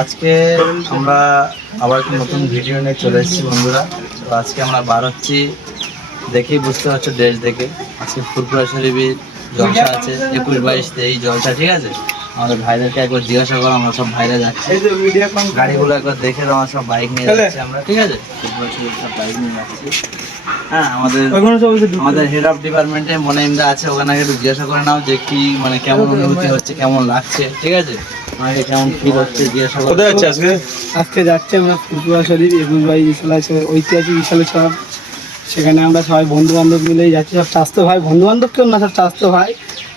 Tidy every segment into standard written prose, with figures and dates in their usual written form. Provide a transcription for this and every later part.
আজকে আমরা আবার একটা নতুন ভিডিও নিয়ে চলে এসেছি বন্ধুরা। তো আজকে আমরা বার হচ্ছি, দেখেই বুঝতে পারছো ড্রেস দেখে। আজকে ফুরফুরা শরীফের জলসা আছে, 21, 22, 23 জলসা, ঠিক আছে। আমাদের ভাইদেরকে একবার জিজ্ঞাসা করো, আমরা সব ভাইরা যাচ্ছি। গাড়িগুলো একবার দেখে দাও, আমরা সব বাইক নিয়ে যাচ্ছি আমরা, ঠিক আছে। ফুরফুরা শরীফ সব বাইক নিয়ে যাচ্ছি। হ্যাঁ, আমাদের হেড অফ ডিপার্টমেন্টে মনিমদা আছে, ওখানে একটু জিজ্ঞাসা করে নাও যে কি মানে কেমন অনুভূতি হচ্ছে, কেমন লাগছে, ঠিক আছে। আমাকে কেমন ফিল হচ্ছে জিজ্ঞাসা করো। কোথায় যাচ্ছে আজকে? আজকে যাচ্ছে আমরা ফুরফুরা শরীফ 21, 22 ঐতিহাসিক বিশালেশ্বর। সেখানে আমরা সবাই বন্ধু বান্ধব মিলেই যাচ্ছি, সব চাস্তো ভাই, বন্ধু বান্ধব কেউ না, সব চাস্তো ভাই।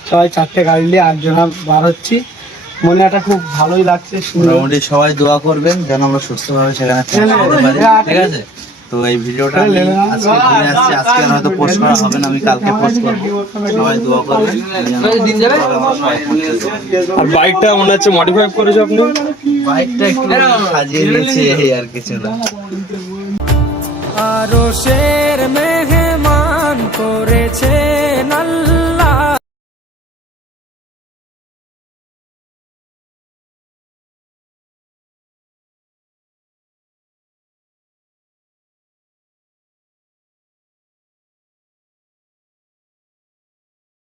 সবাই 4টে গাড়ি নিয়ে 8 জন বার হচ্ছি। মনে একটা খুব ভালোই লাগছে। মোটামুটি সবাই দোয়া করবেন যেন আমরা সুস্থভাবে সেখানে পৌঁছাতে পারি, ঠিক আছে। তো এই ভিডিওটা আমি আজকে ঘুরে আসছি, আজকে হয়তো পোস্ট করা হবে না, আমি কালকে পোস্ট করবো। সবাই দোয়া করবেন। আর বাইকটা মনে হচ্ছে মডিফাই করেছে আপনি? বাইকটা একটু সাজিয়ে নিয়েছি, এই আর কিছু না। আরশের মেহমান করেছেন আল্লাহ।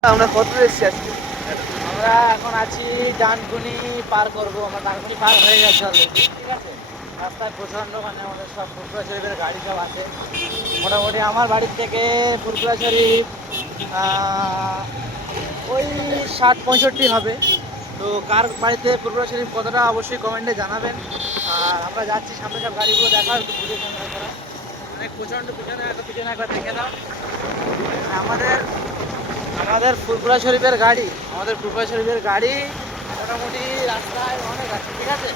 আমরা কত এসেছি আজকে? আমরা এখন আছি ডানকুনি পার করবো, আমরা ডানকুনি পার হয়ে গেছে অলরেডি, ঠিক আছে। রাস্তায় প্রচণ্ড মানে আমাদের সব ফুরফুরা শরীফের গাড়ি সব আছে। মোটামুটি আমার বাড়ির থেকে ফুরফুরা শরীফ ওই 60-65 হবে। তো কার বাড়িতে ফুরফুরা শরীফ কতটা অবশ্যই কমেন্টে জানাবেন। আর আমরা যাচ্ছি, সামনে সব গাড়িগুলো দেখা একটু বুঝে ক্যামেরা করা, অনেক প্রচণ্ড পিছনে একবার দেখে দাও। আমাদের আমাদের ফুরফুরা শরীফের গাড়ি, মোটামুটি রাস্তায় অনেক আছে, ঠিক আছে।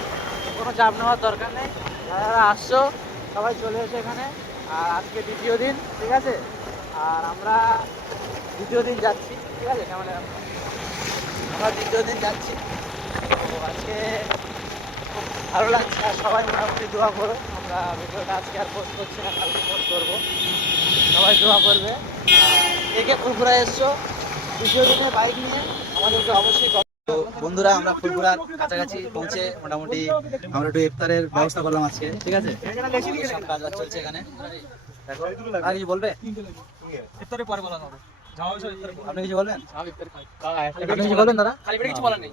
কোনো চাপ নেওয়ার দরকার নেই। যারা আসছো সবাই চলে এসে এখানে। আর আজকে দ্বিতীয় দিন, ঠিক আছে। আর আমরা দ্বিতীয় দিন যাচ্ছি, ঠিক আছে। মানে আমরা দ্বিতীয় দিন যাচ্ছি। তো আজকে খুব ভালো লাগছে। আর সবাই মোটামুটি দোয়া করো। আমরা ভিডিওটা আজকে আর পোস্ট করছি না, কালকে পোস্ট করবো। সবাই দোয়া করবে। কে কে ফুরফুরা এসছো দ্বিতীয় দিনে বাইক নিয়ে আমাদেরকে অবশ্যই। তো বন্ধুরা, আমরা ফুরফুরার কাছাকাছি পৌঁছে মোটামুটি আমরা একটু ইফতারের ব্যবস্থা করলাম আজকে, ঠিক আছে। সব কাজ বাজ চলছে এখানে। দেখো, আর কিছু বলবে? ইফতারের পরে বলা হবে। আপনি কিছু বলবেন? আপনি কিছু বলবেন দাদা? কিছু বলার নেই।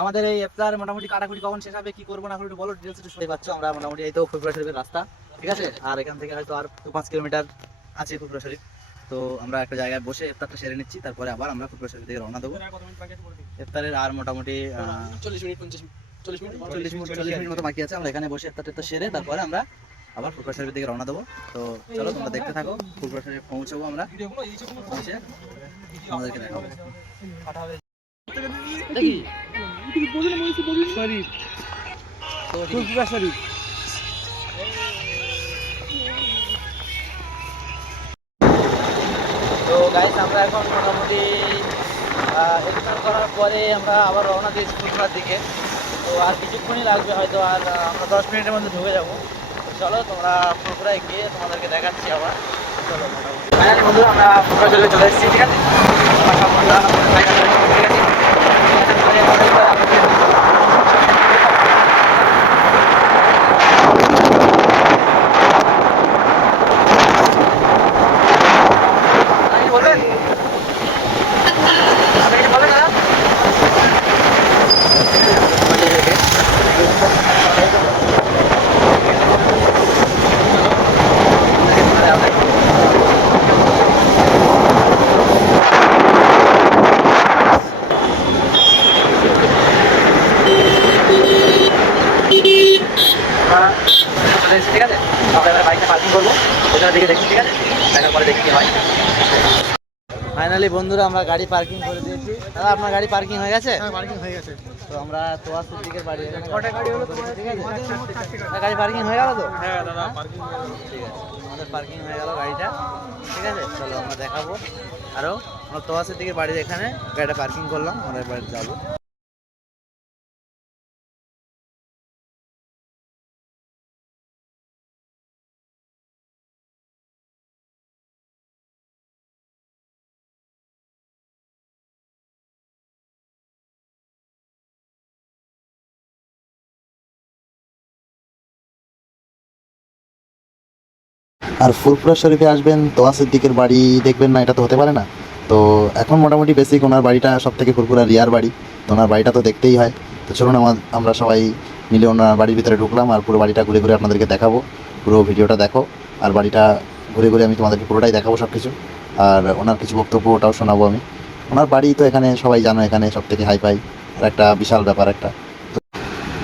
আমাদের এই ইফতার মোটামুটি কাটাকুটি কখন শেষ হবে, কি করবো না করবো একটু বলো, ডিটেলস একটু শুনতে পাচ্ছ। আমরা মোটামুটি এই তো ফুরফুরা শরীফের রাস্তা, ঠিক আছে। আর এখান থেকে হয়তো আর 2-5 কিলোমিটার আছে ফুরফুরা শরীফ। তো আমরা একটা জায়গায় বসে ইফতারটা সেরে নিচ্ছি, তারপরে আবার আমরা ফুরফুরা শরীফ থেকে রওনা দেবো। ইফতারের আর মোটামুটি 40 মিনিট মতো বাকি আছে। আমরা এখানে বসে ইফতারটা সেরে তারপরে আমরা আবার ফুরফুরা শরীফের দিকে রওনা দেবো। তো চলো, তোমরা দেখতে থাকো। ফুরফুরা শরীফ পৌঁছবো আমরা, পৌঁছে আমাদেরকে দেখাবো। ফুরফুরা শরীফ। তো গাইস, আমরা এখন মোটামুটি ইফতার করার পরে আমরা আবার রওনা দিয়েছি ফুরফুরার দিকে। তো আর কিছুক্ষণই লাগবে হয়তো, আর আমরা 10 মিনিটের মধ্যে ঢুকে যাবো। তো চলো, তোমরা ফুরফুরায় গিয়ে তোমাদেরকে দেখাচ্ছি আবার। চলো, ফাইনালি বন্ধুরা আমরা ফুরফুরা চলে এসেছি, ঠিক আছে। আমার সব বন্ধুরা ঠিক আছে। বলবেন আপনি কিছু বলবেন দাদা? ঠিক আছে, আমরা এবার বাইকটা পার্কিং করবো, ওটার দিকে দেখছি, ঠিক আছে। দেখার পরে দেখি কি হয়। ফাইনালি বন্ধুরা আমরা গাড়ি পার্কিং করে দিয়েছি। দাদা, আপনার গাড়ি পার্কিং হয়ে গেছে? হ্যাঁ, পার্কিং হয়ে গেছে। তো আমরা তোয়াসুর দিকের বাড়ি, কটা গাড়ি হলো তোমাদের? ঠিক আছে, গাড়ি পার্কিং হয়ে গেল তো? হ্যাঁ দাদা, পার্কিং হয়ে গেছে। ঠিক আছে, আমাদের পার্কিং হয়ে গেল গাড়িটা, ঠিক আছে। চলো আমরা দেখাবো আরও। আমরা তোয়াসের দিকে বাড়ির এখানে গাড়িটা পার্কিং করলাম, আমরা এবার যাবো। আর ফুরফুরা শরীফে আসবেন তোয়া সিদ্দিকের বাড়ি দেখবেন না, এটা তো হতে পারে না। তো এখন মোটামুটি বেসিক ওনার বাড়িটা সব থেকে ফুরফুরা রিয়ার বাড়ি, তো ওনার বাড়িটা তো দেখতেই হয়। তো চলুন আমরা সবাই মিলে ওনার বাড়ির ভিতরে ঢুকলাম, আর পুরো বাড়িটা ঘুরে ঘুরে আপনাদেরকে দেখাবো। পুরো ভিডিওটা দেখো, আর বাড়িটা ঘুরে ঘুরে আমি তোমাদেরকে পুরোটাই দেখাবো সব কিছু, আর ওনার কিছু বক্তব্য ওটাও শোনাবো আমি। ওনার বাড়ি তো এখানে সবাই জানো, এখানে সব থেকে হাইফাই আর একটা বিশাল ব্যাপার একটা। তো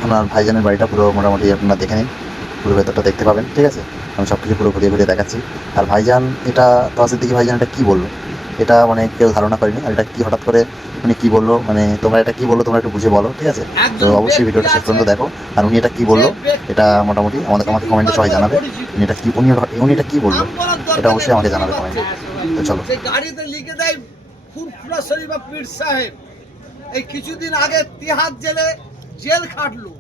ওনার ভাইজানের বাড়িটা পুরো মোটামুটি আপনারা দেখে নিন, পুরো ভেতরটা দেখতে পাবেন, ঠিক আছে? আমি সব কিছু পুরো ঘুরিয়ে ঘুরিয়ে দেখাচ্ছি। আর ভাইজান এটা তোয়া সিদ্দিকী ভাইজান এটা কী বললো, এটা মানে কেউ ধারণা করেনি। আর এটা কি হঠাৎ করে উনি কী বললো, মানে তোমরা এটা কী বললো তোমরা একটু বুঝে বলো, ঠিক আছে? তো অবশ্যই ভিডিওটা শেষ পর্যন্ত দেখো। আর উনি এটা কী বললো এটা মোটামুটি আমাকে কমেন্টে সবাই জানাবে। উনি এটা কী বললো এটা অবশ্যই আমাকে জানাবে কমেন্টে। তো চলো। সেই গাড়িতে লিখে দেয় ফুরফুরা শরীফ বা পীর সাহেব। এই কিছুদিন আগে তিহাদ জেল খাটলো,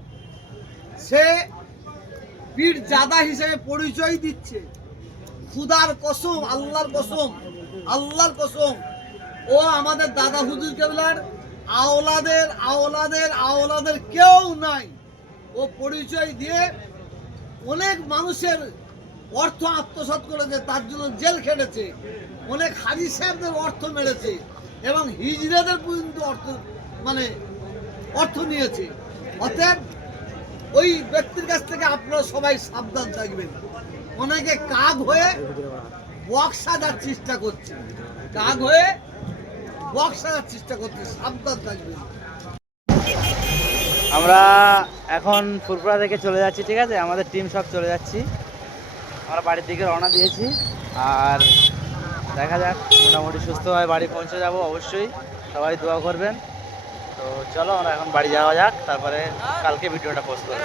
সে পীর জাদা হিসেবে পরিচয় দিচ্ছে। খুদার কসম, আল্লাহর কসম, আল্লাহর কসম, ও আমাদের দাদা হুজুর কেবলার আওলাদের আওলাদের আওলাদের কেউ নাই। ও পরিচয় দিয়ে অনেক মানুষের অর্থ আত্মসাৎ করেছে, তার জন্য জেল খেটেছে। অনেক হাজি সাহেবদের অর্থ মেরেছে এবং হিজড়াদের পর্যন্ত অর্থ নিয়েছে। অতএব ওই ব্যক্তির কাছ থেকে আপনারা সবাই সাবধান থাকবেন। অনেকে কাক হয়ে বক্স সাজার চেষ্টা করছে, কাক হয়ে বক্স সাজার চেষ্টা করছে, সাবধান থাকবেন। আমরা এখন ফুরফুরা থেকে চলে যাচ্ছি, ঠিক আছে? আমাদের টিম সব চলে যাচ্ছি, আমরা বাড়ির দিকে রওনা দিয়েছি। আর দেখা যাক, মোটামুটি সুস্থভাবে বাড়ি পৌঁছে যাব। অবশ্যই সবাই দোয়া করবেন। তো চলো আমরা এখন বাড়ি যাওয়া যাক, তারপরে কালকে ভিডিওটা পোস্ট করব।